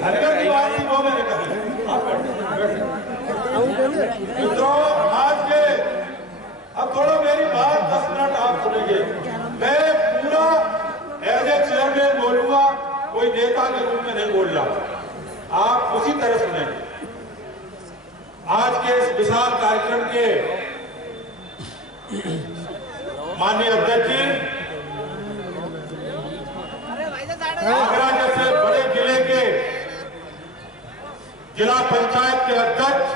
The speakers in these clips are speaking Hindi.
धनगर की बात थी वो मैंने कही। मित्रों आज के अब थोड़ा मेरी बात 10 मिनट आप सुनेंगे। मैं पूरा एज ए चेयरमैन बोलूंगा, कोई नेता के रूप में नहीं बोल रहा, आप उसी तरह सुनेंगे। आज के इस विशाल कार्यक्रम के माननीय अध्यक्ष जी, आगरा जैसे बड़े जिले के जिला पंचायत के अध्यक्ष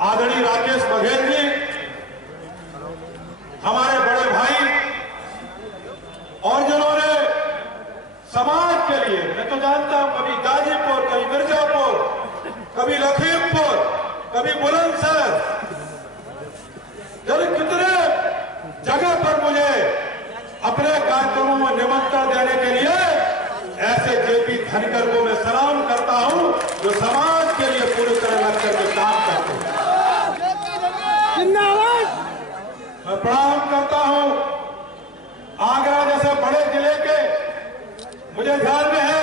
आदरणीय राजेश बघेल जी, हमारे बड़े भाई और जिन्होंने समाज के लिए, मैं तो जानता हूं कभी गाजीपुर, कभी मिर्जापुर, कभी लखीमपुर, कभी बुलंदशहर, कितने जगह पर मुझे अपने कार्यक्रमों में निमंत्रण देने के लिए, ऐसे जेपी धनगर को मैं सलाम करता हूं जो समाज के लिए पूरी तरह लग करके काम करते हैं। मैं प्रणाम करता हूं आगरा जैसे बड़े जिले के, मुझे ध्यान में है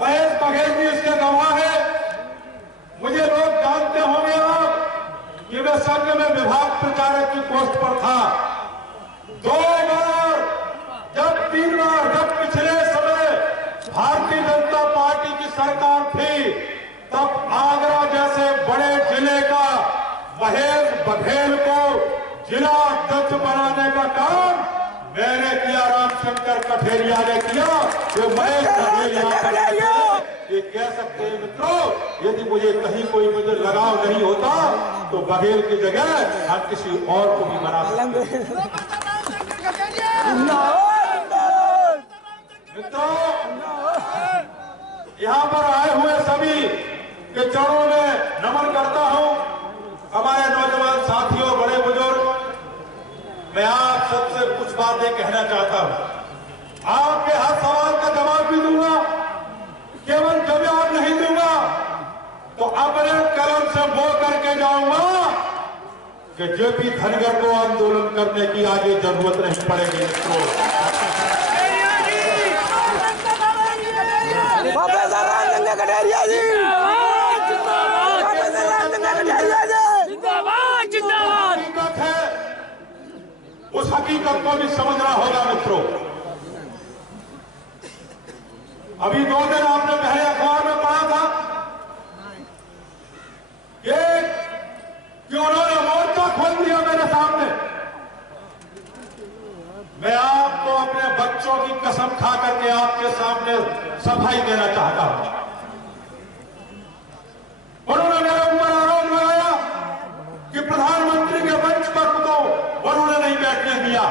महेश बघेल जी इसके गवाह है। मुझे लोग जानते होंगे आप कि मैं संघ में विभाग प्रचारक की पोस्ट पर था। 2 बार, जब 3 बार, जब पिछले समय भारतीय जनता पार्टी की सरकार थी, तब आगरा जैसे बड़े जिले का महेश बघेल को जिला अध्यक्ष बनाने का काम मैंने किया, रामशंकर कठेरिया ने किया। जो महेश बघेल यहाँ पर ये कह सकते हैं मित्रों, यदि मुझे कहीं कोई मुझे लगाव नहीं होता तो बघेल की जगह हम किसी और को भी बना सकते। मित्रों, यहाँ पर आए हुए सभी के चरणों में नमन करता हूँ। हमारे नौजवान साथियों, बड़े बुजुर्ग, मैं आप सबसे कुछ बातें कहना चाहता हूँ। आपके हर सवाल का जवाब भी दूंगा, केवल जवाब नहीं दूंगा तो अपने कलम से वो करके जाऊंगा कि जेपी धनगर को आंदोलन करने की आगे जरूरत नहीं पड़ेगी। मित्रों, हकीकत है, उस हकीकत को भी समझना होगा। मित्रों, अभी 2 दिन आपने पहले अखबार में पढ़ा था कि उन्होंने मोर्चा खोल दिया मेरे सामने। मैं आपको अपने बच्चों की कसम खा करके आपके सामने सफाई देना चाहता हूं। उन्होंने मेरे ऊपर आरोप लगाया कि प्रधानमंत्री के मंच पर तो उन्होंने नहीं बैठने दिया।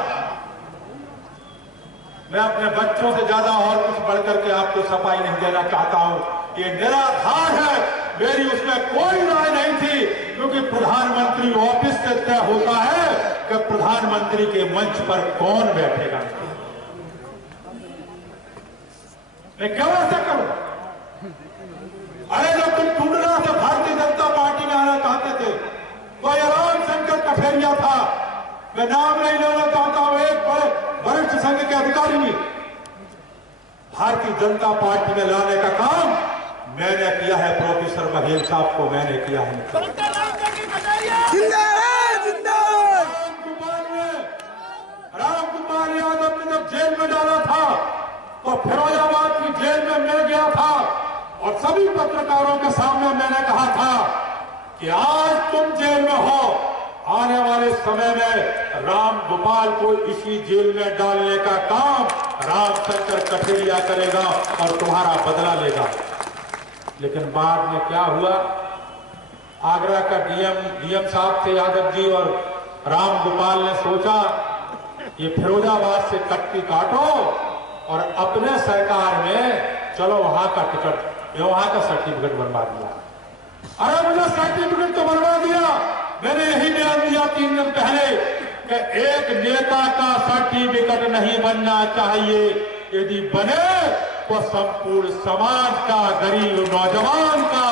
मैं अपने बच्चों से ज्यादा और कुछ बढ़कर के आपको सफाई नहीं देना चाहता हूं। ये निराधार है, मेरी उसमें कोई राय नहीं थी, क्योंकि प्रधानमंत्री ऑफिस से तय होता है कि प्रधानमंत्री के मंच पर कौन बैठेगा। मैं क्यों ऐसा करूं? अरे जब तुम टूटना से भारतीय जनता पार्टी में आना चाहते थे तो ये रामशंकर कठेरिया था, मैं नाम नहीं लेना चाहता हूं, एक बड़े वरिष्ठ संघ के अधिकारी ने भारतीय जनता पार्टी में लाने का काम मैंने किया है। प्रोफेसर बघेल साहब को मैंने किया है। रामगोपाल यादव ने जब जेल में डाला था तो फिरोजाबाद की जेल में मैं गया था और सभी पत्रकारों के सामने मैंने कहा था कि आज तुम जेल में हो, आने वाले समय में रामगोपाल को इसी जेल में डालने का काम रामशंकर कठेरिया करेगा और तुम्हारा बदला लेगा। लेकिन बाद में क्या हुआ, आगरा का डीएम साहब थे यादव जी, और रामगोपाल ने सोचा ये फिरोजाबाद से कट्टी काटो और अपने सरकार में चलो वहां का टिकट, वहां का सर्टिफिकेट बनवा दिया। अरे मुझे सर्टिफिकेट तो बनवा दिया, मैंने यही बयान दिया 3 दिन पहले कि एक नेता का सर्टिफिकेट नहीं बनना चाहिए, यदि बने तो संपूर्ण समाज का, गरीब नौजवान का,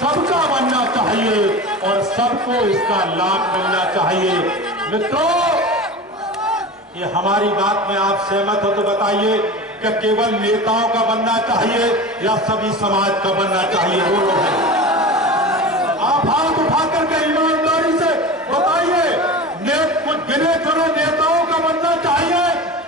सबका बनना चाहिए और सबको इसका लाभ मिलना चाहिए। मित्रों, कि हमारी बात में आप सहमत हो तो बताइए कि केवल नेताओं का बनना चाहिए या सभी समाज का बनना चाहिए? वो लोग हैं, आप हाथ उठा करके ईमानदारी से बताइए, कुछ गिने चुने नेताओं का बनना चाहिए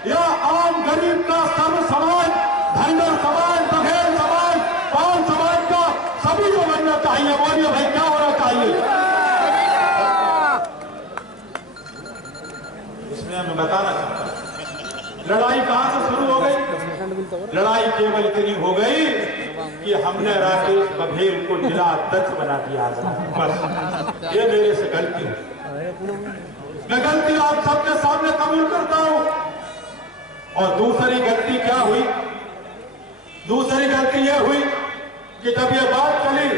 या आम गरीब का, सर्व समाज, धनगर समाज, बघेल समाज, पान समाज का सभी को बनना चाहिए? बोलिए भाई, क्या होना चाहिए? इसमें मैं बताना चाहता हूं, लड़ाई कहां से शुरू हो गई? लड़ाई केवल इतनी हो गई कि हमने राकेश बघेल को जिला अध्यक्ष बना दिया। बस ये मेरे से गलती है, मैं गलती आप सबके सामने कबूल करता हूं। और दूसरी गलती क्या हुई? दूसरी गलती यह हुई कि जब ये बात चली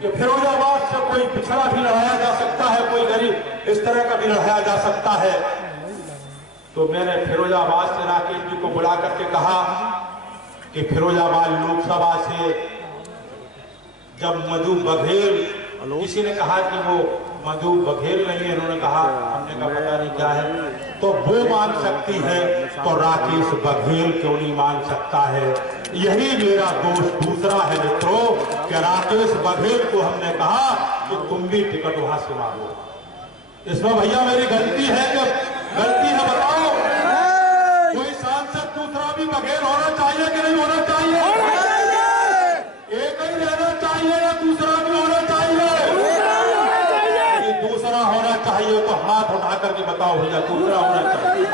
कि फिरोजाबाद से कोई पिछड़ा भी लड़ाया जा सकता है, कोई गरीब इस तरह का भी लड़ाया जा सकता है, तो मैंने फिरोजाबाद से राकेश जी को बुला करके कहा कि फिरोजाबाद लोकसभा से जब मधु बघेल, किसी ने कहा कि वो मधु बघेल नहीं है, उन्होंने कहा, हमने कहा पता नहीं क्या है, तो वो मान सकती है तो राकेश बघेल क्यों नहीं मान सकता है? यही मेरा दोष दूसरा है मित्रों, कि राकेश बघेल को हमने कहा कि तुम भी टिकट वहां से मांगो। इसमें भैया मेरी गलती है? जब गलती है बताओ, कोई सांसद दूसरा भी बघेल होना चाहिए कि नहीं होना चाहिए? एक ही रहना चाहिए या दूसरा भी होना चाहिए? दूसरा होना चाहिए तो हाथ उठा करके बताओ भैया, दूसरा होना चाहिए।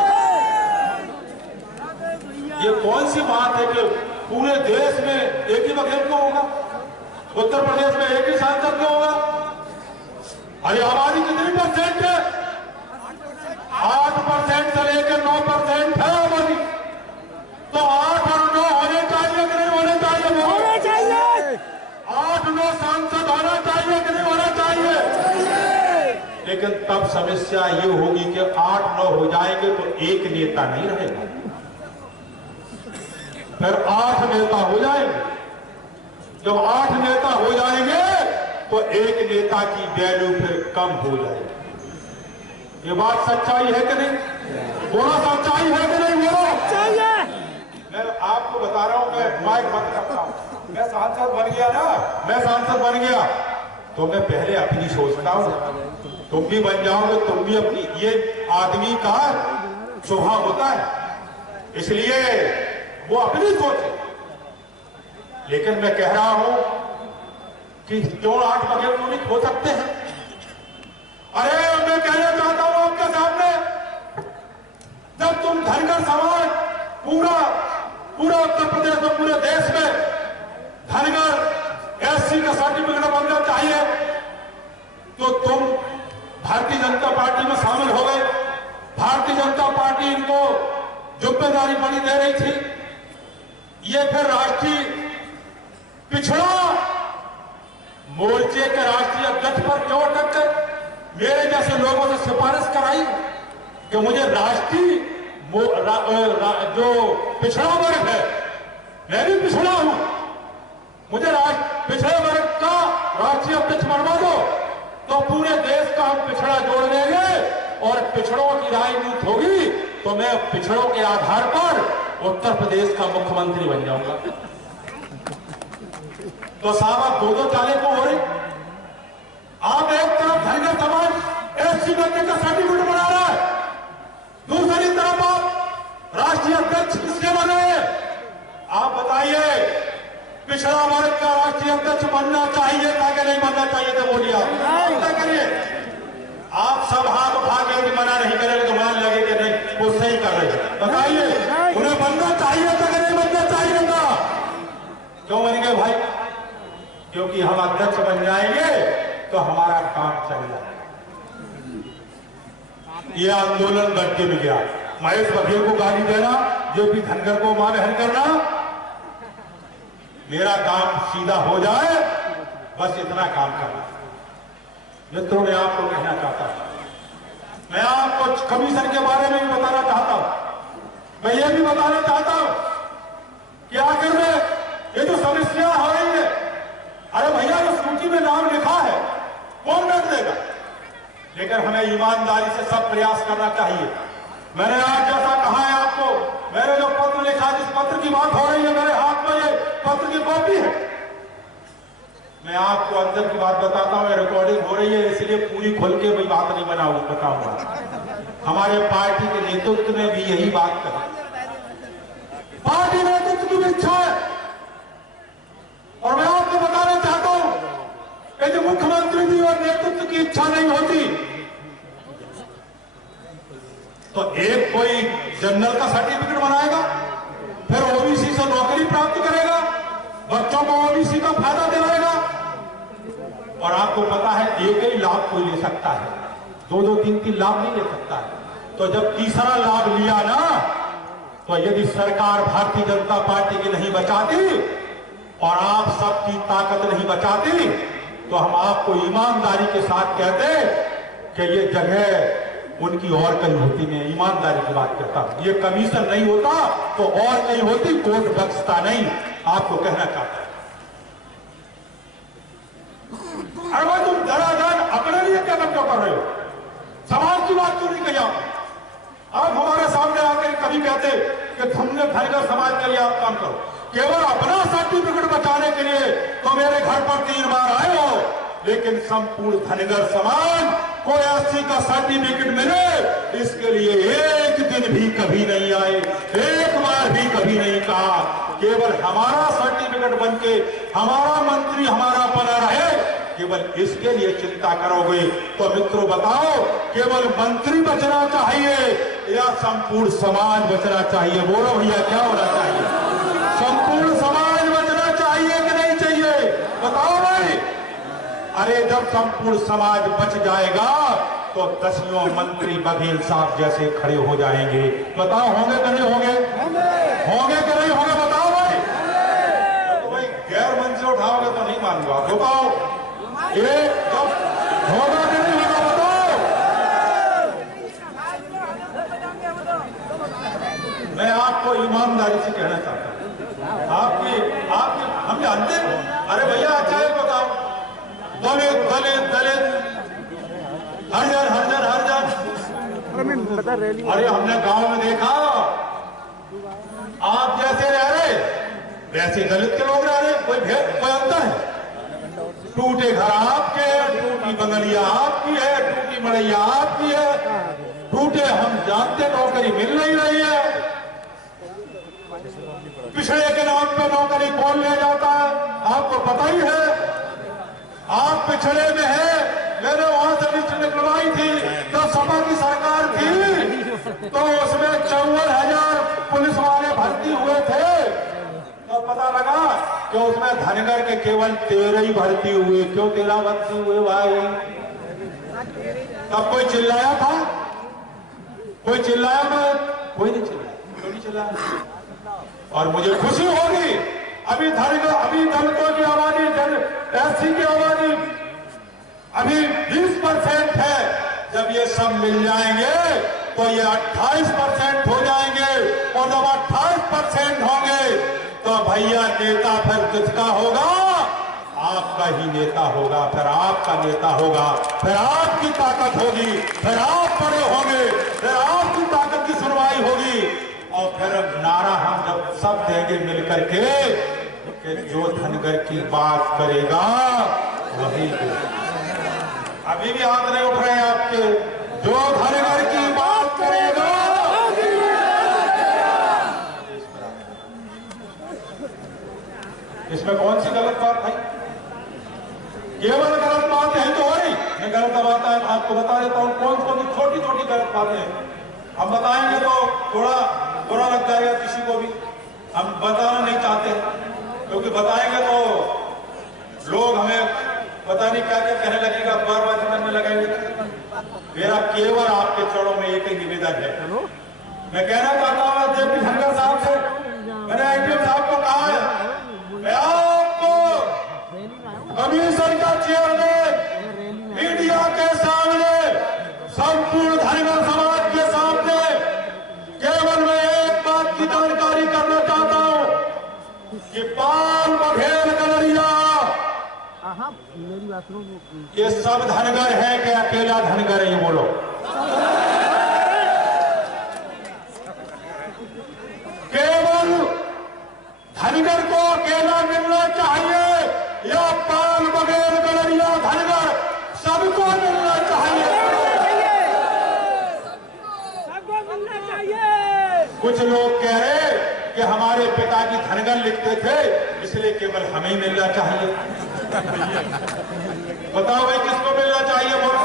ये कौन सी बात है कि पूरे देश में एक ही बघेल क्यों होगा? उत्तर प्रदेश में एक ही सांसद क्यों होगा? अरे आबादी कितनी परसेंट है? 8% से लेकर 9% है आबादी, तो 8 और 9 होने चाहिए कि नहीं होने चाहिए? होना चाहिए। 8-9 सांसद होना चाहिए कि नहीं होना चाहिए? लेकिन तब समस्या ये होगी कि 8-9 हो जाएंगे तो एक नेता नहीं रहेगा, फिर 8 नेता हो जाएंगे। जब 8 नेता हो जाएंगे तो एक नेता की वैल्यू फिर कम हो जाएगी। ये बात सच्चाई है कि नहीं? बोलो सच्चाई है कि नहीं? बोलो चाहिए। मैं आपको बता रहा हूं, मैं माइक बंद करता हूं। मैं सांसद बन गया ना, मैं सांसद बन गया तो मैं पहले अपनी सोचता हूं, तुम भी बन जाओगे, तुम भी अपनी, ये आदमी का स्वभाव होता है, इसलिए वो अपनी सोचे। लेकिन मैं कह रहा हूं कि क्यों 8 बघेल क्यों नहीं हो सकते हैं? अरे मैं कहना चाहता हूं आपके सामने, जब तुम धनगर समाज पूरा उत्तर प्रदेश में, पूरे देश में धनगर एससी का सर्टिफिकेट बनना चाहिए, तो तुम भारतीय जनता पार्टी में शामिल हो गए। भारतीय जनता पार्टी इनको जिम्मेदारी बड़ी दे रही थी। ये फिर राष्ट्रीय पिछड़ा मोर्चे के राष्ट्रीय अध्यक्ष पर क्यों अटक कर मेरे जैसे लोगों ने सिफारिश कराई कि मुझे राष्ट्रीय जो पिछड़ा वर्ग है, मैं भी पिछड़ा हूं, मुझे पिछड़े वर्ग का राष्ट्रीय अध्यक्ष बनवा दो, तो पूरे देश का हम पिछड़ा जोड़ देंगे और पिछड़ों की राजनीति होगी, तो मैं पिछड़ों के आधार पर उत्तर प्रदेश का मुख्यमंत्री बन जाऊंगा। तो साहब आप 2-2 चालें को हो रही। आप एक तरफ धनगर समाज एससी बनने का सर्टिफिकेट बना रहा है, दूसरी तरफ आप राष्ट्रीय अध्यक्ष किसके बने? आप बताइए, पिछड़ा वर्ग का राष्ट्रीय अध्यक्ष बनना चाहिए था कि नहीं बनना चाहिए था? बोलिए आप क्या करिए। आप सब हाथ उठा के यदि मना नहीं करेंगे तो मान लगे कि नहीं वो सही कर रहे हैं। बताइए, उन्हें बनना चाहिए था कि नहीं बनना चाहिए था? क्यों बन गए भाई? क्योंकि हम अध्यक्ष बन जाएंगे तो हमारा काम चल जाएगा। ये आंदोलन गड्ढे में गया। महेश बघेल को गाली देना, जेपी धनगर को मां बहन करना, मेरा काम सीधा हो जाए, बस इतना काम करना। मित्रों, मैं आपको कहना चाहता हूं, मैं आपको कमीशन के बारे में भी बताना चाहता हूं। मैं ये भी बताना चाहता हूं कि आखिर में ये जो समस्या हो रही है, अरे भैया जो सूची में नाम लिखा है कौन बैठ देगा? लेकिन हमें ईमानदारी से सब प्रयास करना चाहिए। मैंने आज जैसा कहा है आपको, मैंने जो पत्र लिखा, जिस पत्र की बात हो रही है, मेरे हाथ में ये पत्र की कॉपी है। मैं आपको अंदर की बात बताता हूं, रिकॉर्डिंग हो रही है, इसलिए पूरी खुल के कोई बात नहीं बताऊंगा। हमारे पार्टी के नेतृत्व ने भी यही बात कही, पार्टी नेतृत्व की भी इच्छा है। और मैं आपको बताना चाहता हूं, यदि मुख्यमंत्री जी और नेतृत्व की इच्छा नहीं होती तो एक कोई जनरल का सर्टिफिकेट बनाएगा, फिर ओबीसी से नौकरी प्राप्त करेगा, बच्चों को ओबीसी का फायदा दिलाएगा। और आपको पता है एक ही लाभ कोई ले सकता है, दो दो तीन तीन लाभ नहीं ले सकता है। तो जब तीसरा लाभ लिया ना, तो यदि सरकार भारतीय जनता पार्टी की नहीं बचाती और आप सबकी ताकत नहीं बचाती, तो हम आपको ईमानदारी के साथ कहते कि ये जगह उनकी और कहीं होती। मैं ईमानदारी की बात करता हूं, ये कमीशन नहीं होता तो और कहीं होती, कोर्ट बख्शता नहीं। आपको कहना चाहता है, अरे भाई तुम धराधर अपने लिए क्या क्यों कर रहे हो? समाज की बात क्यों नहीं कही आप हमारे सामने आकर कभी कहते कि तुमने धनगर समाज के लिए आप काम करो, केवल अपना सर्टिफिकेट बचाने के लिए तो मेरे घर पर 3 बार आए हो, लेकिन संपूर्ण धनगर समाज को एससी का सर्टिफिकेट मिले इसके लिए एक दिन भी कभी नहीं आए, एक बार भी कभी नहीं कहा। केवल हमारा सर्टिफिकेट बनके हमारा मंत्री हमारा बना रहे, केवल इसके लिए चिंता करोगे। तो मित्रों बताओ, केवल मंत्री बचना चाहिए या संपूर्ण समाज बचना चाहिए? बोलो भैया, क्या होना चाहिए? संपूर्ण समाज बचना चाहिए कि नहीं चाहिए? बताओ भाई। अरे जब संपूर्ण समाज बच जाएगा तो दसियों मंत्री बघेल साहब जैसे खड़े हो जाएंगे। बताओ होंगे कि नहीं होंगे? होंगे कि नहीं होंगे? बताओ भाई। तो भाई गैर मन से उठाओगे तो नहीं मानूंगा। बताओ ये जब होगा कि नहीं होगा? बताओ। मैं आपको ईमानदारी से कहना चाहता हूं, आपकी हम जानते हैं। अरे भैया अच्छा है बताओ, दलित दलित दलित हरिजन हरिजन हरिजन। अरे हमने गांव में देखा, आप जैसे रह रहे वैसे दलित के लोग रह रहे, कोई अंतर है? टूटे घर आपके हैं, टूटी बंगलिया आपकी है, टूटी मड़ैया आपकी है, टूटे हम जानते नौकरी मिल नहीं रही है। पिछड़े के नाम पे नौकरी कौन ले जाता है आपको पता ही है। आप पिछड़े में है, मैंने वहां से लिस्ट निकलवाई थी तो सपा की सरकार थी, तो उसमें 54,000 पुलिस वाले भर्ती हुए थे। तो पता लगा कि उसमें धनगर के केवल 13 ही भर्ती हुए। क्यों 13 भर्ती हुए भाई? तब कोई चिल्लाया था? कोई चिल्लाया? मैं कोई नहीं चिल्लाया, कोई नहीं चिल्लाया। और मुझे खुशी होगी, अभी दलितों की आबादी, एससी की आबादी अभी 20% है। जब ये सब मिल जाएंगे तो ये 28% हो जाएंगे, और जब 28% होंगे तो भैया नेता फिर किसका होगा? आपका ही नेता होगा, फिर आपका नेता होगा, फिर आपकी ताकत होगी, फिर आप बड़े होंगे, फिर आपकी ताकत की सुनवाई होगी। और फिर नारा हम जब सब देंगे मिलकर के कि जो धनगर की बात करेगा वही। अभी भी हाथ नहीं उठ रहे आपके। जो धनगर की बात करेगा, इसमें कौन सी गलत बात है? केवल गलत बात यही तो हो रही। मैं गलत बात है आपको बता देता हूं, कौन कौन सी छोटी छोटी गलत बातें हम बताएंगे तो थोड़ा बुरा लग जाएगा किसी को भी। हम बताना नहीं चाहते, क्योंकि बताएंगे तो लोग हमें पता नहीं क्या क्या कहने लगेगा, बर्बाद करने लगेंगे। मेरा केवल आपके चरणों में एक ही निवेदन है। मैं कहना चाहता हूँ जेपी धनगर साहब से, मैंने आईटीएम साहब को कहा है, मैं आपको कमीशन का चेयरमैन मीडिया के सामने, संपूर्ण धनगर समाज के सामने केवल मैं एक बात की जानकारी करना चाहता हूं कि पाल बघेल गलरिया ये सब धनगर है कि अकेला धनगर है? ये बोलो। धनगर को अकेला मिलना चाहिए या पाल बघेल गडरिया धनगर सबको मिलना चाहिए? कुछ लोग कह रहे कि हमारे पिताजी धनगर लिखते थे इसलिए केवल हमें मिलना चाहिए। बताओ भाई किसको मिलना चाहिए? बोलो।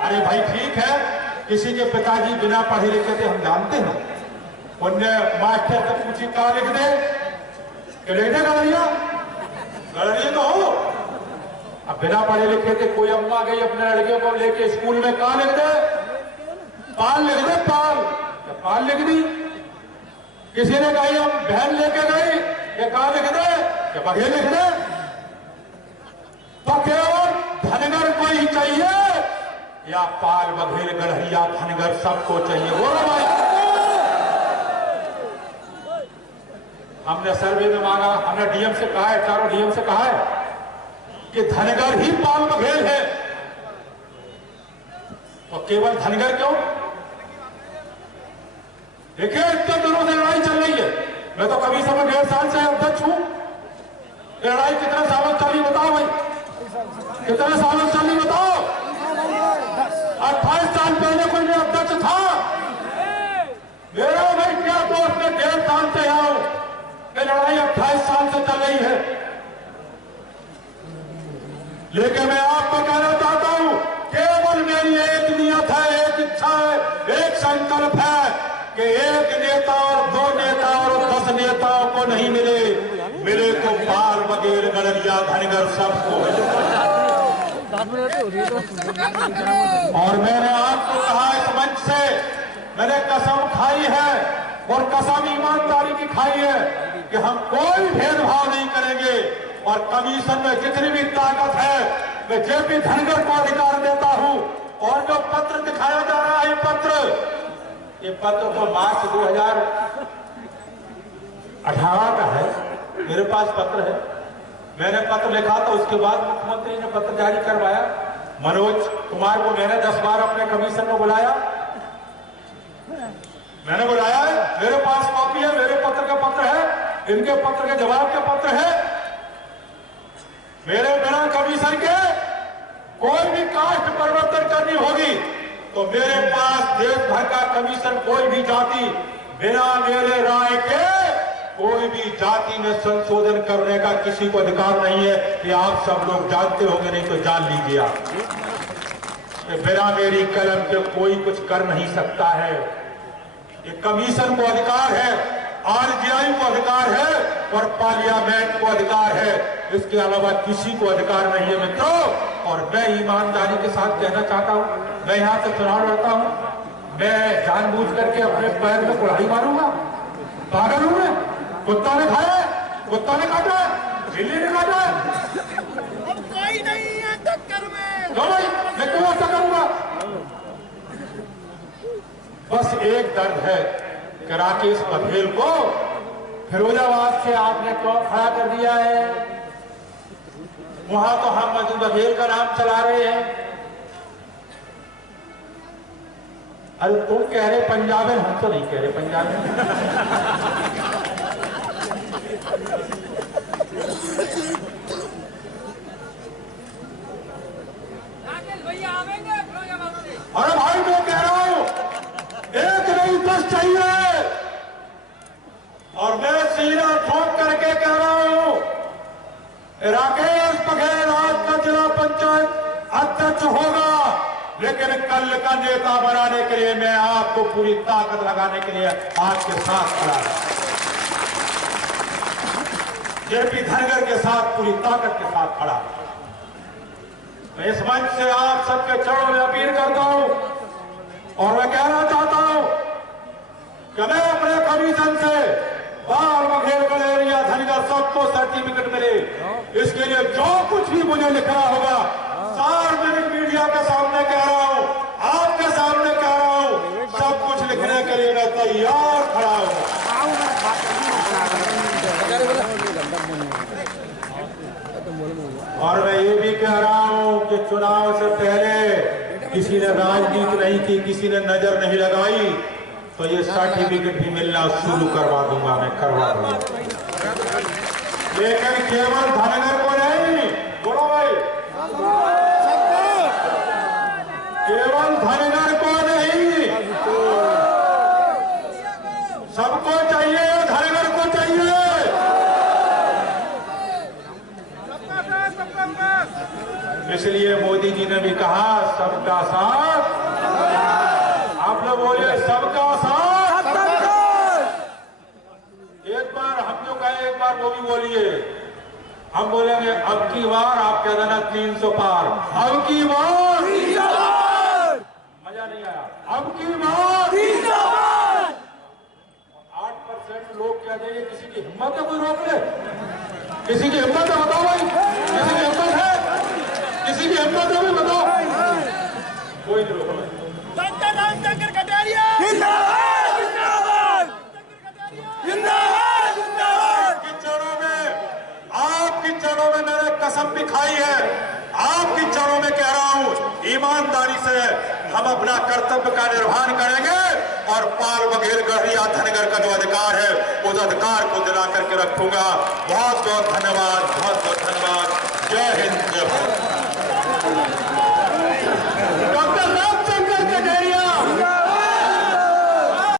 अरे भाई ठीक है, किसी के पिताजी बिना पढ़े लिखे थे, हम जानते हैं। उन्हें मास्टर से पूछी कहा लिख दे, लिख दे गडरिया, गडरिया तो हो। अब बिना पढ़े लिखे थे, कोई अम्मा गई अपने लड़के को लेके स्कूल में, कहा लिख दे, पाल लिख दे, पाल, पाल लिख दी। किसी ने कही हम बहन लेके गई, ये कहा लिख दे, ये बघेल लिख दे। तो केवल धनगर को ही चाहिए या पाल बघेल गडरिया धनगर सबको चाहिए? बोलो भाई। हमने सर्वे में मांगा, हमने डीएम से कहा है, चारों डीएम से कहा है कि धनगर ही पाल बघेल है। तो केवल धनगर क्यों? देखिए इतने दिनों से लड़ाई चल रही है। मैं तो कभी समय 1.5 साल से अध्यक्ष हूं। लड़ाई कितने सालों चली बताओ भाई, कितने सालों चली बताओ? 28 साल पहले कोई मैं अध्यक्ष था? मेरा भाई क्या दोस्त में 1.5 साल से आओ, ये लड़ाई 28 साल से चल रही है। लेकिन मैं आपको कहना चाहता हूं, केवल मेरी एक नियत है, एक इच्छा है, एक संकल्प है कि एक नेता और 2 नेता और 10 नेताओं को नहीं मिले, मिले तो पाल बघेल गडरिया धनगर सबको। और मैंने आपको कहा इस मंच से, मैंने कसम खाई है और कसम ईमानदारी की खाई है कि हम कोई भेदभाव नहीं करेंगे। और कमीशन में जितनी भी ताकत है मैं जेपी धनगर को अधिकार देता हूं। और जो पत्र दिखाया जा रहा है, ये पत्र तो मार्च 2018 का है, मेरे पास पत्र है। मैंने पत्र लिखा था, उसके बाद मुख्यमंत्री ने पत्र जारी करवाया। मनोज कुमार को मैंने 10 बार अपने कमीशन में बुलाया, मैंने बुलाया है, मेरे पास कॉपी है, मेरे पत्र का पत्र है, इनके पत्र के जवाब का पत्र है। मेरे बिना कमीशन के कोई भी कास्ट परिवर्तन करनी होगी तो मेरे पास देश भर का कमीशन, कोई भी जाति बिना मेरे राय के कोई भी जाति में संशोधन करने का किसी को अधिकार नहीं है। कि आप सब लोग जानते होंगे, नहीं तो जान लीजिए आप, बिना मेरी कलम के कोई कुछ कर नहीं सकता है। ये कमीशन को अधिकार है, आरजीआई को अधिकार है और पार्लियामेंट को अधिकार है। इसके अलावा किसी को अधिकार नहीं है मित्रों। और मैं ईमानदारी के साथ कहना चाहता हूं, मैं यहां से चुनाव लड़ता हूं, मैं जानबूझ करके अपने पैर में कुल्हाड़ी मारूंगा? पागल हूं मैं? कुत्ता ने खाया, कुत्ता ने काटा, बिल्ली ने काटा, कोई नहीं है टक्कर में। भाई मैं क्यों ऐसा करूंगा? बस एक दर्द है कि राकेश बघेल को फिरोजाबाद से आपने क्यों खड़ा कर दिया है? वहां तो हम मधु बघेल का नाम चला रहे हैं। अरे तुम कह रहे पंजाबी, हम तो नहीं कह रहे पंजाबी। अरे भाई मैं कह रहा हूं, एक नहीं 10 चाहिए। और मैं सीधा ठोक करके कह रहा हूं, राकेश बघेल आज का जिला पंचायत अध्यक्ष होगा, लेकिन कल का नेता बनाने के लिए मैं आपको पूरी ताकत लगाने के लिए आपके साथ खड़ा हूं। जेपी धनगर के साथ पूरी ताकत के साथ खड़ा हूं। मैं इस मंच से आप सबके चरणों में अपील करता हूं और मैं कहना चाहता हूं कि मैं अपने कमीशन से पाल बघेल गडरिया धनगर सबको सर्टिफिकेट मिले। इसके लिए जो कुछ भी मुझे लिखना होगा, सार्वजनिक मीडिया के सामने कह रहा हूं, आपके सामने कह रहा हूं, सब कुछ लिखने के लिए मैं तैयार खड़ा हूं। और मैं ये भी कह रहा हूं कि चुनाव से पहले किसी ने राजनीति नहीं की, किसी ने नजर नहीं लगाई। तो ये सर्टिफिकेट भी मिलना शुरू करवा दूंगा, मैं करवा दूंगा। लेकिन केवल धनगर को नहीं, बोलो भाई, केवल धनगर को नहीं, सबको चाहिए, धनगर को चाहिए। इसलिए मोदी जी ने भी कहा सबका साथ, आप लोग बोलिए सबका साथ। एक बार हम जो कहे, एक बार वो भी बोलिए। हम बोलेंगे अब की बार, आप कह देना 300 पार। अब की बार 300 पार। मजा नहीं आया। अब की बार 300 पार। 8% लोग कह देंगे, किसी की हिम्मत है कोई रोक ले? किसी की हिम्मत है बताओ भाई, किसी की हिम्मत है? किसी की हिम्मत है भी बताओ? कोई नहीं रोक ले। शंकर कटारिया जिंदाबाद जिंदाबाद जिंदाबाद जिंदाबाद। किचड़ों में, आपकी चरणों में मैंने कसम भी खाई है, आपकी चरणों में कह रहा हूं, ईमानदारी से हम अपना कर्तव्य का निर्वहन करेंगे और पाल बघेल गढ़िया धनगर का जो अधिकार है उस अधिकार को दिला करके रखूंगा। बहुत बहुत धन्यवाद, बहुत बहुत धन्यवाद। जय हिंद, जय भारत।